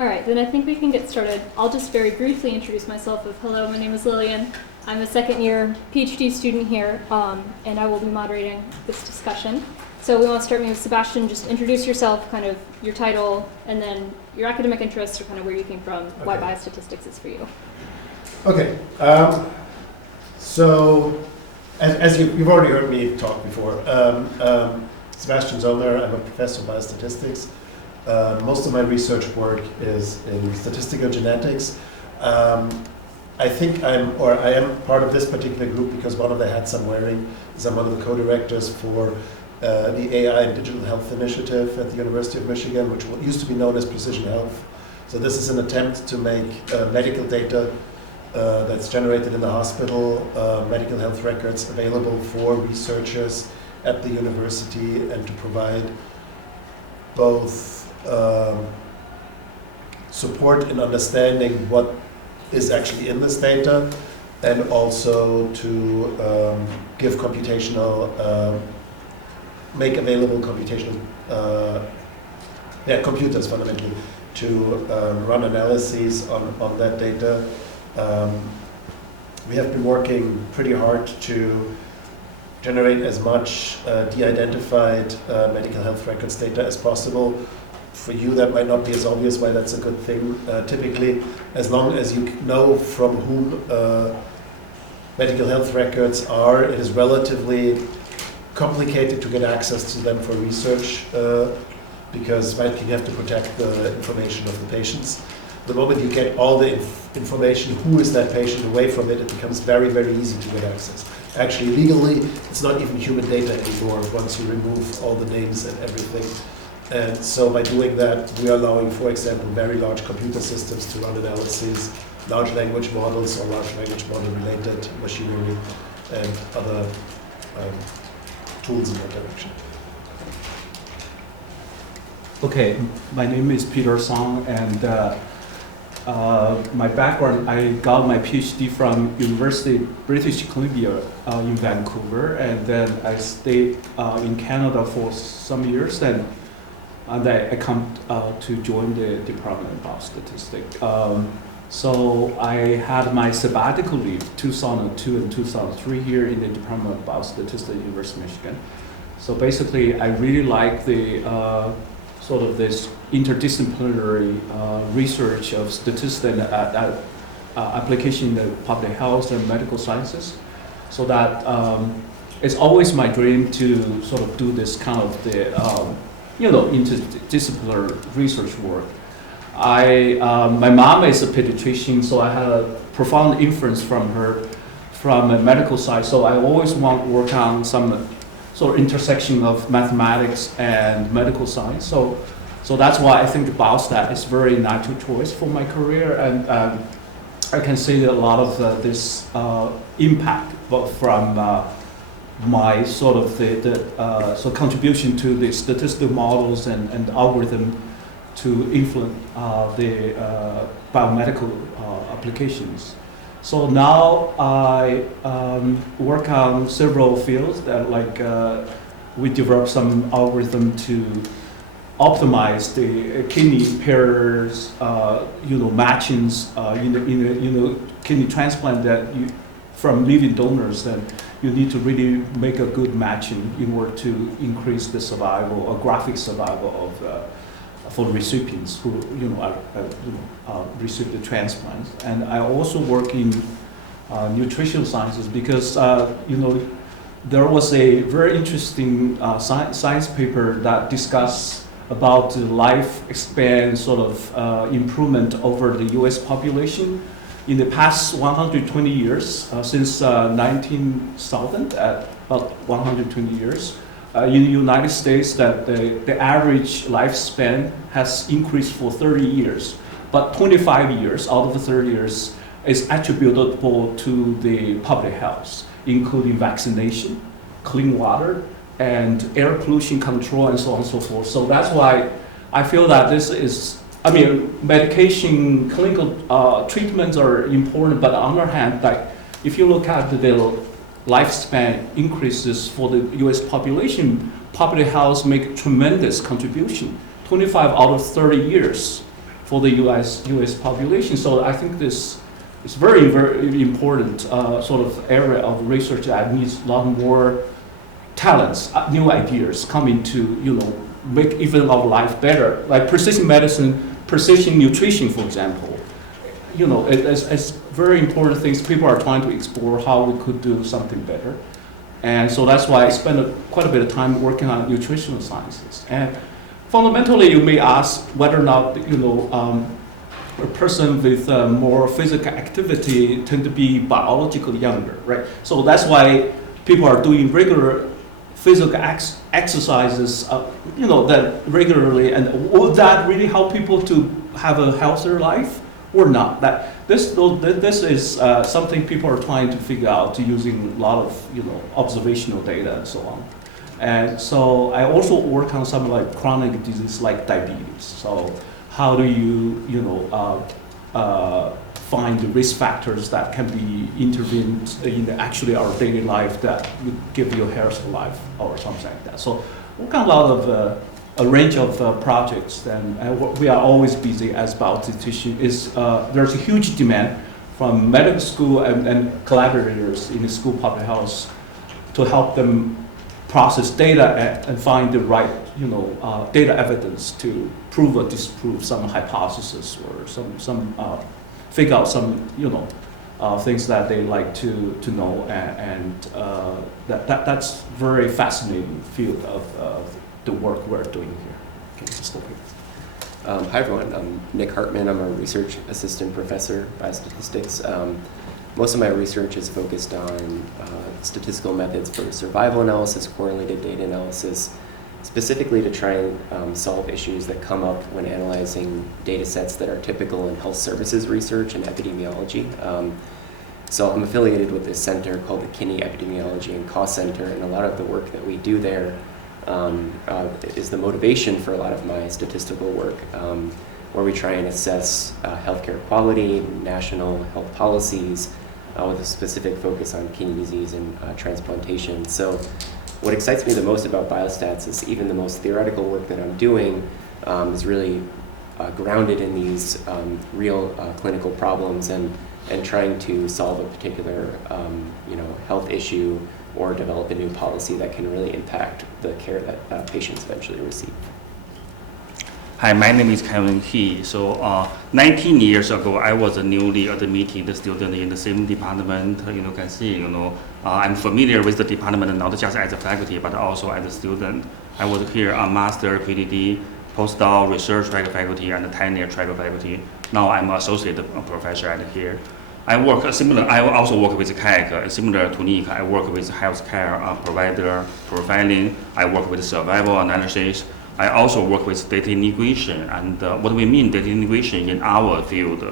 All right, then I think we can get started. I'll just very briefly introduce myself. Hello, my name is Lillian. I'm a second year PhD student here, and I will be moderating this discussion. So we want to start with Sebastian. Just introduce yourself, kind of your title, and then your academic interests, or kind of where you came from, why biostatistics is for you. Okay. So, as you've already heard me talk before, Sebastian Zollner, I'm a professor of biostatistics. Most of my research work is in statistical genetics. I think I am part of this particular group because one of the hats I'm wearing is I'm one of the co-directors for the AI and Digital Health Initiative at the University of Michigan, which used to be known as Precision Health. So this is an attempt to make medical data that's generated in the hospital, medical health records available for researchers at the university and to provide both support in understanding what is actually in this data and also to give computational, make available computational, computers fundamentally to run analyses on that data. We have been working pretty hard to generate as much de-identified medical health records data as possible. For you, that might not be as obvious why that's a good thing. Typically, as long as you know from whom medical health records are, it is relatively complicated to get access to them for research because you have to protect the information of the patients. The moment you get all the information, who is that patient, away from it, it becomes very, very easy to get access. Actually, legally, it's not even human data anymore once you remove all the names and everything. And so by doing that, we are allowing, for example, very large computer systems to run analyses, large language models or large language model related machinery and other tools in that direction. Okay, my name is Peter Song, and my background, I got my PhD from University of British Columbia in Vancouver, and then I stayed in Canada for some years, and I come to join the Department of Biostatistics. So I had my sabbatical leave 2002 and 2003 here in the Department of Biostatistics at University of Michigan. So basically, I really like the sort of this interdisciplinary research of statistics and application in the public health and medical sciences. So that it's always my dream to sort of do this kind of the interdisciplinary research work. My mom is a pediatrician, so I had a profound influence from her from a medical side. So I always want to work on some sort of intersection of mathematics and medical science. So that's why I think biostat is very natural choice for my career, and I can see that a lot of this impact from my sort of the contribution to the statistical models and algorithm to influence the biomedical applications. So now I work on several fields that we develop some algorithm to optimize the kidney pairs, matchings in the kidney transplant that from living donors. That you need to really make a good matching in order to increase the survival or graphic survival of for recipients who receive the transplant. And I also work in nutritional sciences because there was a very interesting science paper that discussed about the lifespan sort of improvement over the U.S. population in the past 120 years, since 19,000, about 120 years. In the United States, that the average lifespan has increased for 30 years, but 25 years out of the 30 years is attributable to the public health, including vaccination, clean water, and air pollution control, and so on and so forth. So that's why I feel that this is, medication, clinical treatments are important, but on the other hand, if you look at the lifespan increases for the U.S. population, public health make tremendous contribution. 25 out of 30 years for the US population. So I think this is very, very important sort of area of research that needs a lot more talents, new ideas coming to, make even our life better. Like precision medicine, precision nutrition, for example. It's very important things people are trying to explore how we could do something better. And so that's why I spent quite a bit of time working on nutritional sciences. And fundamentally, you may ask whether or not, a person with more physical activity tend to be biologically younger, right? So that's why people are doing regular physical exercises, that regularly, and would that really help people to have a healthier life or not? This is something people are trying to figure out using a lot of observational data and so on. And so I also work on some like chronic disease like diabetes. So how do you find the risk factors that can be intervened in actually our daily life that would give you a healthy life or something like that. So we got a lot of a range of projects, and we are always busy as biostatisticians. There's a huge demand from medical school and collaborators in the school public health to help them process data and find the right data evidence to prove or disprove some hypothesis or some figure out some things that they like to know, and that's very fascinating field of the work we're doing here. Okay, just go ahead. Hi everyone, I'm Nick Hartman. I'm a research assistant professor, biostatistics. Most of my research is focused on statistical methods for survival analysis, correlated data analysis, specifically to try and solve issues that come up when analyzing data sets that are typical in health services research and epidemiology. So I'm affiliated with this center called the Kinney Epidemiology and Cost Center, and a lot of the work that we do there is the motivation for a lot of my statistical work, where we try and assess healthcare quality, national health policies, with a specific focus on kidney disease and transplantation. So what excites me the most about biostats is even the most theoretical work that I'm doing is really grounded in these real clinical problems and trying to solve a particular health issue or develop a new policy that can really impact the care that patients eventually receive. Hi, my name is Kevin He. So 19 years ago, I was a newly admitted student in the same department. You can see, I'm familiar with the department not just as a faculty, but also as a student. I was here on master, PhD, postdoc, research track faculty, and tenure track faculty. Now I'm associate professor at here. I also work with CAC, similar to Nick. I work with healthcare provider profiling. I work with survival analysis. I also work with data integration, and what we mean data integration in our field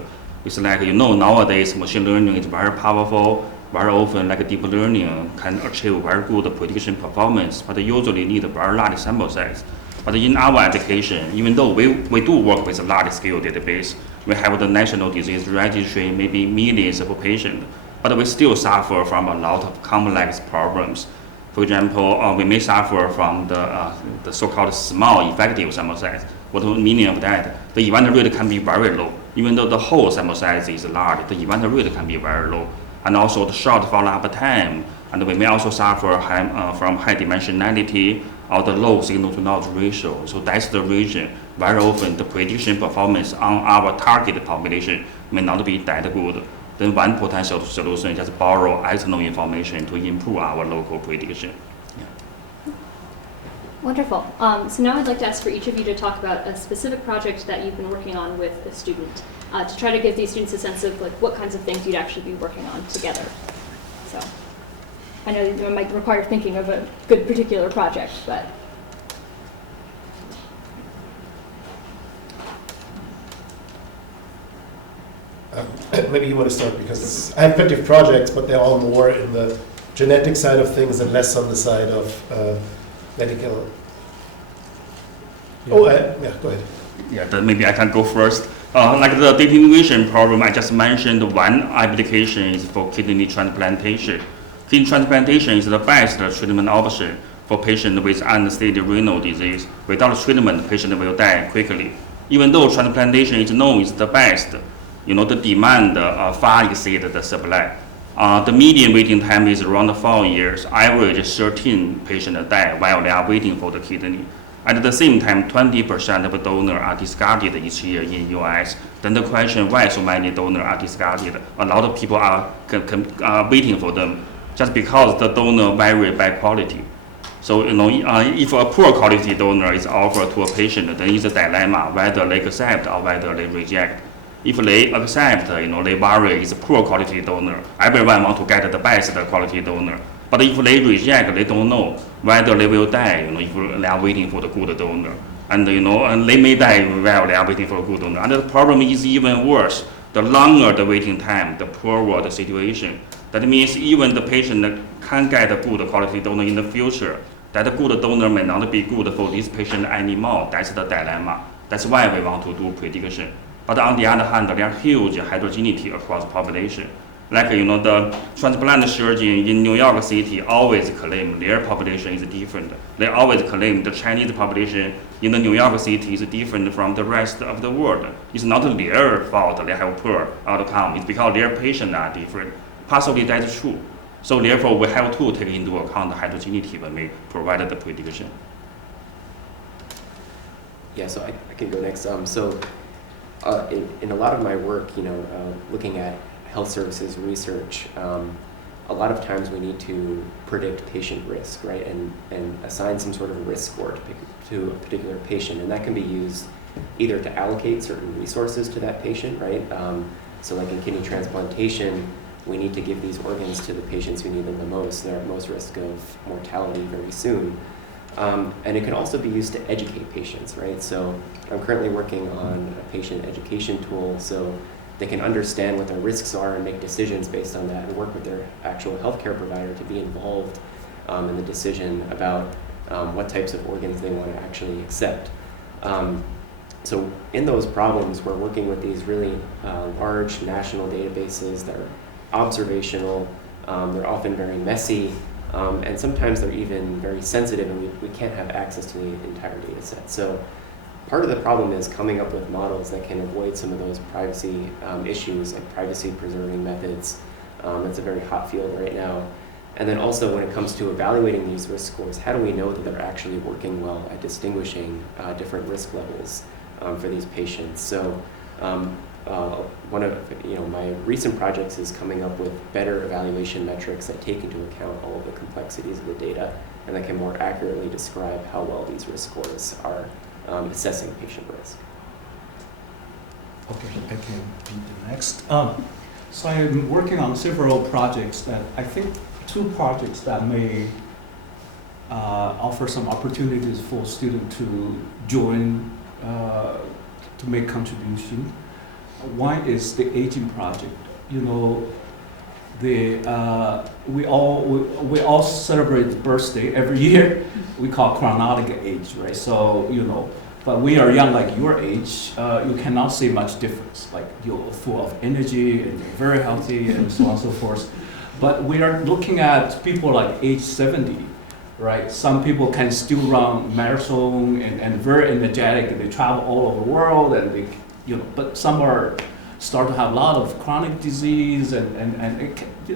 is like, nowadays machine learning is very powerful. Very often, like deep learning can achieve very good prediction performance, but usually need a very large sample size. But in our application, even though we do work with a large scale database, we have the national disease registry, maybe millions of patients, but we still suffer from a lot of complex problems. For example, we may suffer from the so-called small effective sample size. What the meaning of that? The event rate can be very low. Even though the whole sample size is large, the event rate can be very low. And also the short follow-up time. And we may also suffer from high dimensionality or the low signal-to-noise ratio. So that's the reason very often the prediction performance on our target population may not be that good. Then one potential solution is just borrow external information to improve our local prediction. Yeah. Wonderful. So now I'd like to ask for each of you to talk about a specific project that you've been working on with a student, to try to give these students a sense of what kinds of things you'd actually be working on together. So I know it might require thinking of a good particular project, but. Maybe you want to start, because I have plenty of projects, but they're all more in the genetic side of things and less on the side of medical. Yeah. Go ahead. Yeah, then maybe I can go first. Like the data integration problem I just mentioned, one application is for kidney transplantation. Kidney transplantation is the best treatment option for patients with end-stage renal disease. Without treatment, patient will die quickly. Even though transplantation is known is the best, the demand far exceeds the supply. The median waiting time is around 4 years. Average 13 patients die while they are waiting for the kidney. At the same time, 20% of donors are discarded each year in US. Then the question, why so many donors are discarded? A lot of people are waiting for them just because the donor vary by quality. So, if a poor quality donor is offered to a patient, then it's a dilemma whether they accept or whether they reject. If they accept, they vary is a poor quality donor. Everyone want to get the best quality donor. But if they reject, they don't know whether they will die, if they are waiting for the good donor. And, and they may die while they are waiting for a good donor. And the problem is even worse. The longer the waiting time, the poorer the situation. That means even the patient can get a good quality donor in the future. That good donor may not be good for this patient anymore. That's the dilemma. That's why we want to do prediction. But on the other hand, there are huge heterogeneity across population. Like, the transplant surgeon in New York City always claim their population is different. They always claim the Chinese population in the New York City is different from the rest of the world. It's not their fault they have poor outcome. It's because their patients are different. Possibly that's true. So therefore, we have to take into account the heterogeneity when we provide the prediction. Yeah, so I can go next. In a lot of my work, looking at health services research, a lot of times we need to predict patient risk, right, and assign some sort of risk score to a particular patient, and that can be used either to allocate certain resources to that patient, right? So like in kidney transplantation, we need to give these organs to the patients who need them the most. They're at most risk of mortality very soon. And it can also be used to educate patients, right? So I'm currently working on a patient education tool so they can understand what their risks are and make decisions based on that and work with their actual healthcare provider to be involved in the decision about what types of organs they want to actually accept. So in those problems, we're working with these really large national databases that are observational. They're often very messy. And sometimes they're even very sensitive, and we can't have access to the entire data set. So part of the problem is coming up with models that can avoid some of those privacy issues, like privacy-preserving methods. That's a very hot field right now. And then also when it comes to evaluating these risk scores, how do we know that they're actually working well at distinguishing different risk levels for these patients? So one of my recent projects is coming up with better evaluation metrics that take into account all of the complexities of the data and that can more accurately describe how well these risk scores are assessing patient risk. Okay, I can do the next. So I'm working on several projects that I think 2 projects that may offer some opportunities for students to join to make contribution. One is the aging project. We all celebrate the birthday every year. We call chronological age, right? So but we are young like your age. You cannot see much difference. Like you're full of energy and you're very healthy and so on and so forth. But we are looking at people like age 70, right? Some people can still run marathon and very energetic. They travel all over the world and they. But some are start to have a lot of chronic disease and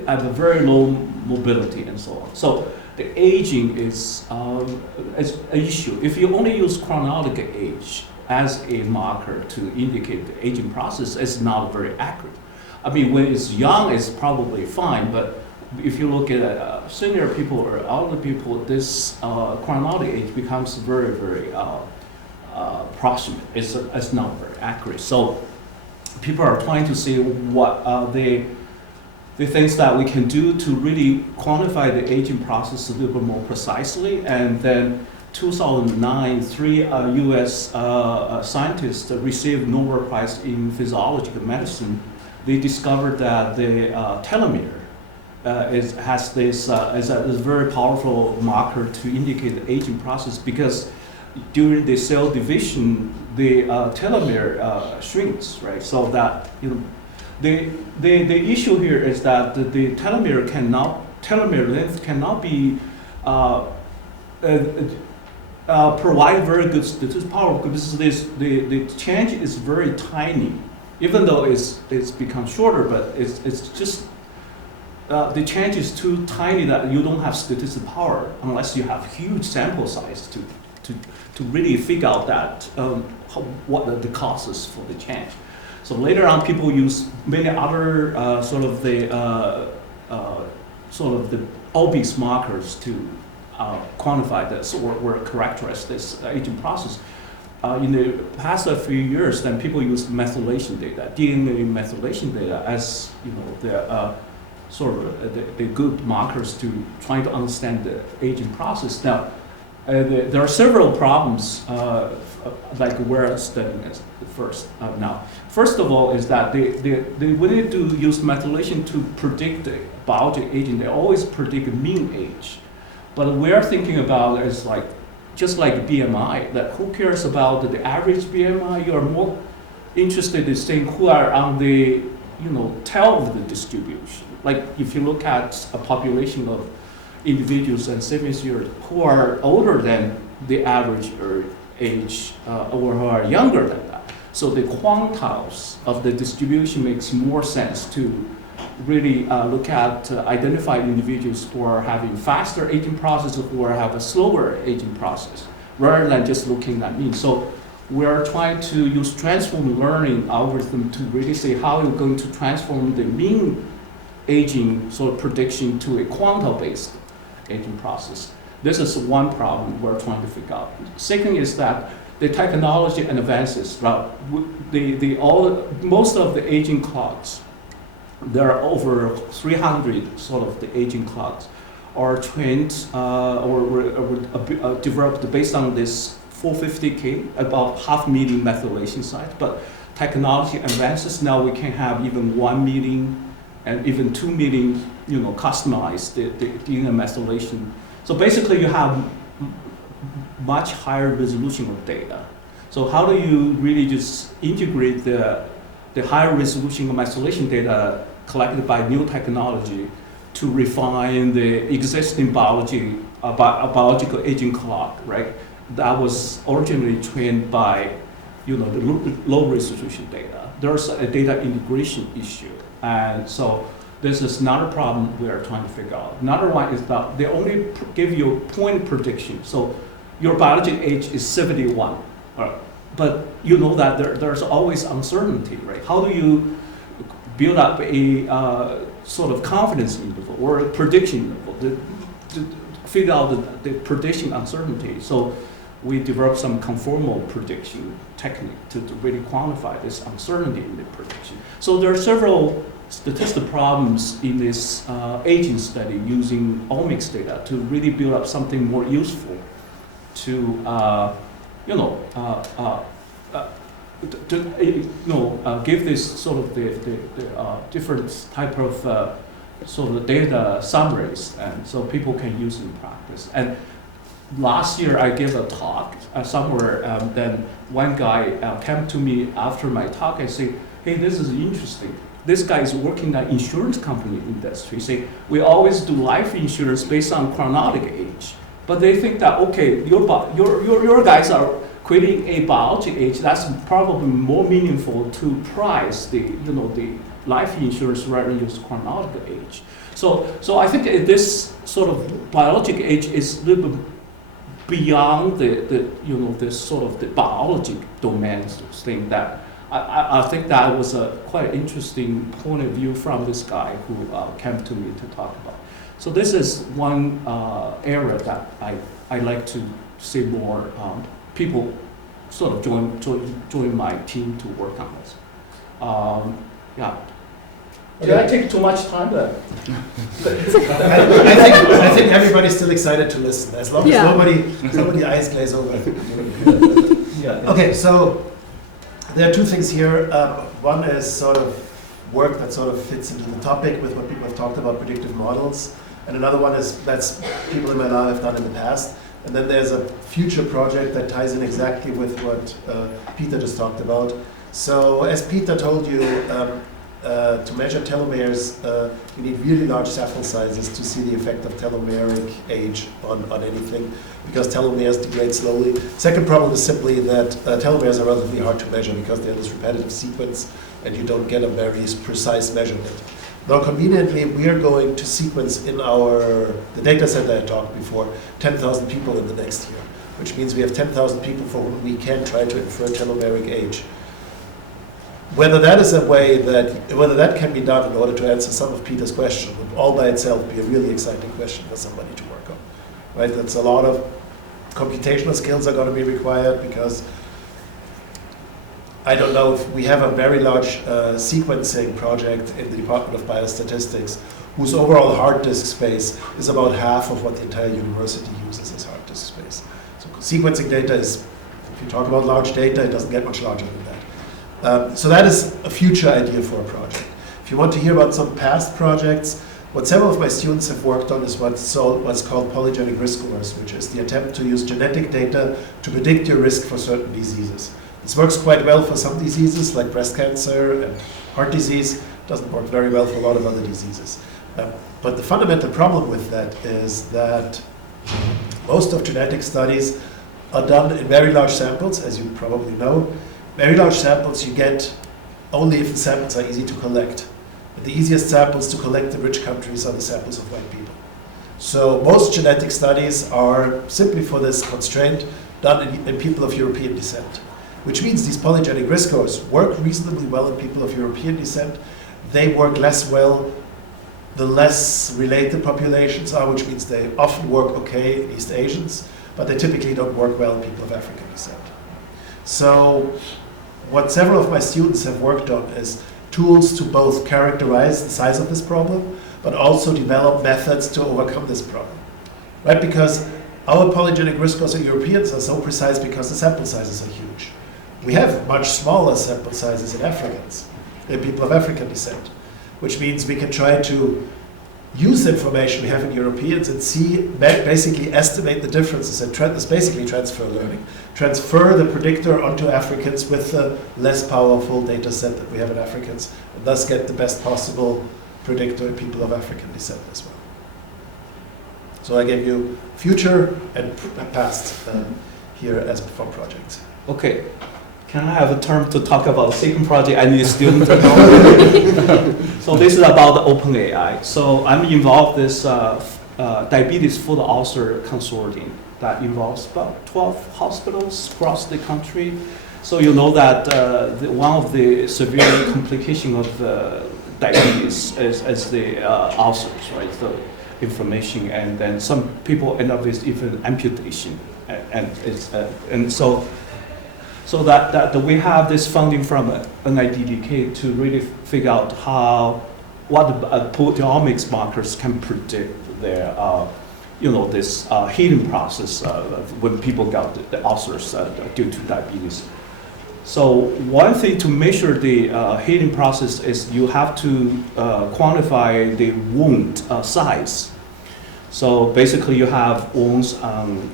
have a very low mobility and so on. So the aging is an issue. If you only use chronological age as a marker to indicate the aging process, it's not very accurate. I mean, when it's young, it's probably fine, but if you look at senior people or elder people, this chronological age becomes very, very approximate. It's not very accurate. So people are trying to see what the things that we can do to really quantify the aging process a little bit more precisely. And then 2009, 3 U.S. Scientists received Nobel Prize in physiological medicine. They discovered that the telomere has this is a very powerful marker to indicate the aging process, because during the cell division, the telomere shrinks, right? So that the issue here is that the telomere length cannot be provide very good statistical power because the change is very tiny, even though it's become shorter, but it's just the change is too tiny that you don't have statistical power unless you have huge sample size to really figure out that what are the causes for the change. So later on, people use many other sort of the obvious markers to quantify this or characterize this aging process. In the past few years, then people use methylation data, DNA methylation data, as the the good markers to try to understand the aging process. Now, there are several problems like we're studying it first now. First of all, is that they wanted to use methylation to predict the biological aging. They always predict mean age, but we're thinking about it as just like BMI. That who cares about the average BMI? You're more interested in saying who are on the tail of the distribution. Like if you look at a population of individuals and 70 years who are older than the average age or who are younger than that. So the quantiles of the distribution makes more sense to really look at identify individuals who are having faster aging process or who have a slower aging process, rather than just looking at mean. So we're trying to use transform learning algorithm to really say how you're going to transform the mean aging sort of prediction to a quantile-based aging process. This is one problem we're trying to figure out. Second is that the technology and advances. Most of the aging clocks, there are over 300 sort of the aging clocks, are trained or developed based on this 450K, about 500,000 methylation sites. But technology advances, now we can have even 1 million and even 2 million, customized the DNA methylation. So basically, you have much higher resolution of data. So how do you really just integrate the higher resolution of methylation data collected by new technology to refine the existing biological aging clock, right? That was originally trained by, the low resolution data. There's a data integration issue. And so this is not a problem we are trying to figure out. Another one is that they only give you a point prediction. So your biological age is 71, but you know that there's always uncertainty, right? How do you build up a sort of confidence interval or a prediction interval to figure out the prediction uncertainty? So we developed some conformal prediction technique to really quantify this uncertainty in the prediction. So there are several statistical problems in this aging study using omics data to really build up something more useful to give this sort of the different type of sort of data summaries, and so people can use in practice. And last year I gave a talk somewhere. Then one guy came to me after my talk and said, "Hey, this is interesting. This guy is working at insurance company industry. Say we always do life insurance based on chronological age, but they think that okay, your guys are creating a biological age. That's probably more meaningful to price the life insurance rather than use chronological age. So I think this sort of biological age is a little bit beyond the sort of the biology domains thing that." I think that was a quite interesting point of view from this guy who came to me to talk about. So this is one area that I like to see more people sort of join my team to work on this. Yeah. Did I take too much time there? I think everybody's still excited to listen, as long as nobody eyes glaze over. Yeah. Okay, so there are two things here. One is sort of work that sort of fits into the topic with what people have talked about, predictive models. And another one is that's people in my lab have done in the past. And then there's a future project that ties in exactly with what Peter just talked about. So as Peter told you, to measure telomeres, you need really large sample sizes to see the effect of telomeric age on anything, because telomeres degrade slowly. Second problem is simply that telomeres are relatively hard to measure because they're this repetitive sequence and you don't get a very precise measurement. Now, conveniently, we are going to sequence in the data set that I talked before, 10,000 people in the next year, which means we have 10,000 people for whom we can try to infer telomeric age. Whether that can be done in order to answer some of Peter's question would all by itself be a really exciting question for somebody to work on. Right? That's a lot of computational skills are going to be required, because I don't know if we have a very large sequencing project in the Department of Biostatistics whose overall hard disk space is about half of what the entire university uses as hard disk space. So sequencing data is, if you talk about large data, it doesn't get much larger than that. So that is a future idea for a project. If you want to hear about some past projects, what several of my students have worked on is what's called polygenic risk scores, which is the attempt to use genetic data to predict your risk for certain diseases. This works quite well for some diseases like breast cancer and heart disease. Doesn't work very well for a lot of other diseases. But the fundamental problem with that is that most of genetic studies are done in very large samples, as you probably know. Very large samples you get only if the samples are easy to collect. And the easiest samples to collect in rich countries are the samples of white people. So most genetic studies are simply for this constraint done in people of European descent, which means these polygenic risk scores work reasonably well in people of European descent. They work less well the less related populations are, which means they often work okay in East Asians, but they typically don't work well in people of African descent. So what several of my students have worked on is tools to both characterize the size of this problem, but also develop methods to overcome this problem, right? Because our polygenic risk scores in Europeans are so precise because the sample sizes are huge. We have much smaller sample sizes in Africans, in people of African descent, which means we can try to use the information we have in Europeans and basically estimate the differences, and it's basically transfer learning. Transfer the predictor onto Africans with a less powerful data set that we have in Africans, and thus get the best possible predictor in people of African descent as well. So I gave you future and past here as for projects. Okay. Can I have a term to talk about the second project I need a student to know? So this is about the OpenAI. So I'm involved in this diabetes food ulcer consortium that involves about 12 hospitals across the country. So you know that one of the severe complications of diabetes is the ulcers, right? The inflammation, and then some people end up with even amputation, and so that we have this funding from NIDDK to really figure out what the proteomics markers can predict their, this healing process when people got the ulcers due to diabetes. So one thing to measure the healing process is you have to quantify the wound size. So basically you have wounds on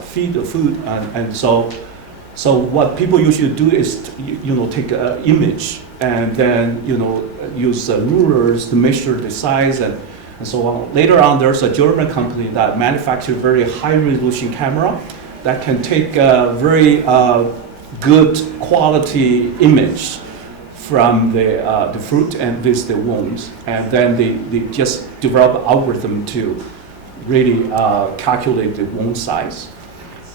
feed the food, and so what people usually do is, take an image and then, use rulers to measure the size and so on. Later on, there's a German company that manufactures a very high-resolution camera that can take a very good quality image from the fruit and with the wounds, and then they just develop an algorithm to really calculate the wound size.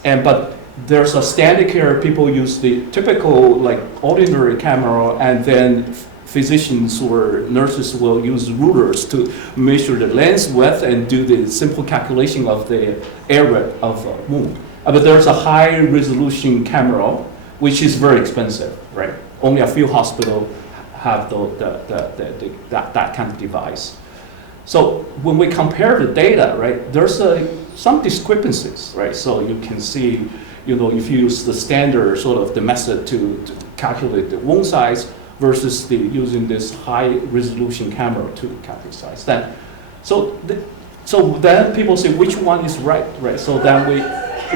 But there's a standard care, people use the typical ordinary camera, and then physicians or nurses will use rulers to measure the lens width and do the simple calculation of the area of a wound. But there's a high resolution camera, which is very expensive, right? Only a few hospitals have that kind of device. So when we compare the data, right, there's some discrepancies, right? So you can see, if you use the standard sort of the method to calculate the wound size versus using this high resolution camera to calculate size. So then people say which one is right? So then we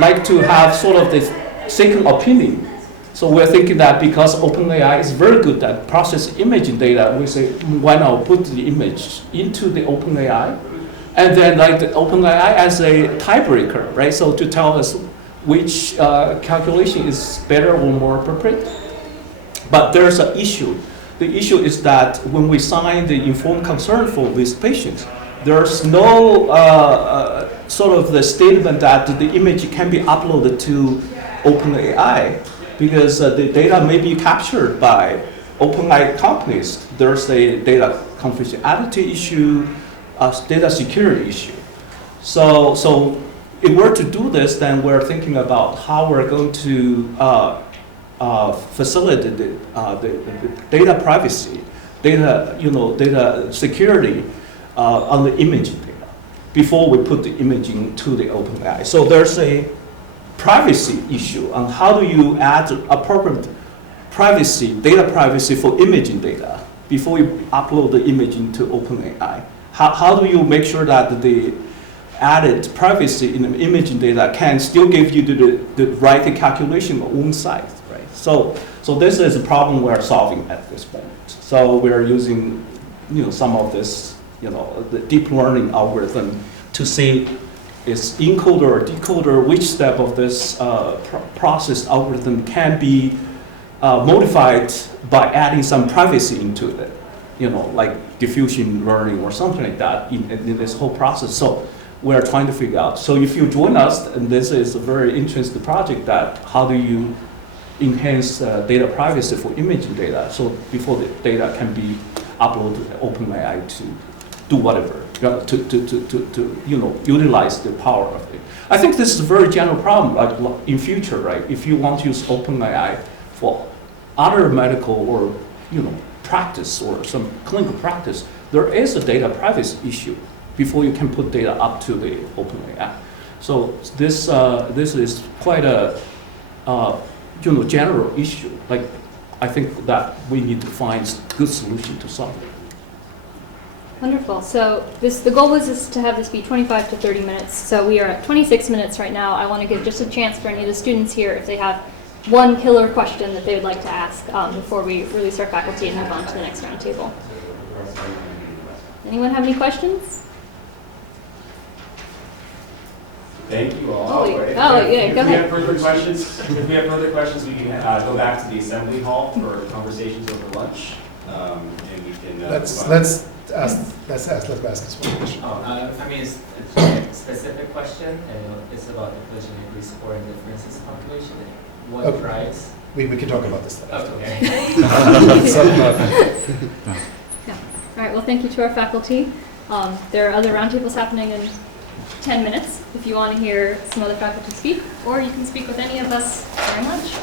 like to have sort of this second opinion. So we're thinking that because OpenAI is very good at processing imaging data, we say, why not put the image into the OpenAI? And then like the OpenAI as a tiebreaker, right? So to tell us which calculation is better or more appropriate. But there's an issue. The issue is that when we sign the informed consent form with patients, there's no sort of the statement that the image can be uploaded to OpenAI because the data may be captured by OpenAI companies. There's a data confidentiality issue, data security issue. So if we're to do this, then we're thinking about how we're going to facilitate the data privacy, data security on the imaging data before we put the imaging to the OpenAI. So there's a privacy issue on how do you add appropriate privacy, data privacy for imaging data before you upload the imaging to OpenAI. How do you make sure that the added privacy in the imaging data can still give you the right calculation on own site, right? So this is a problem we're solving at this moment. So we're using, some of this, the deep learning algorithm to see is encoder or decoder, which step of this process algorithm can be modified by adding some privacy into it, like diffusion learning or something like that in this whole process. So we're trying to figure out. So if you join us, and this is a very interesting project, that how do you enhance data privacy for imaging data, so before the data can be uploaded to OpenAI to do whatever, to utilize the power of it. I think this is a very general problem, like in future, right? If you want to use OpenAI for other medical or practice or some clinical practice, there is a data privacy issue before you can put data up to the OpenAI. So this is quite a general issue. Like, I think that we need to find a good solution to solve it. Wonderful. So the goal is to have this be 25 to 30 minutes. So we are at 26 minutes right now. I want to give just a chance for any of the students here if they have one killer question that they would like to ask before we release our faculty and move on to the next roundtable. Anyone have any questions? Thank you all. Oh, yeah, go ahead. If we have further questions, we can go back to the assembly hall for conversations over lunch, and we can. Let's ask this one question. It's a specific question, and it's about the collision degree score and differences calculation. What Okay. price? We can talk about this then. Okay. Yeah. All right. Well, thank you to our faculty. There are other roundtables happening in 10 minutes if you want to hear some other faculty speak, or you can speak with any of us during lunch.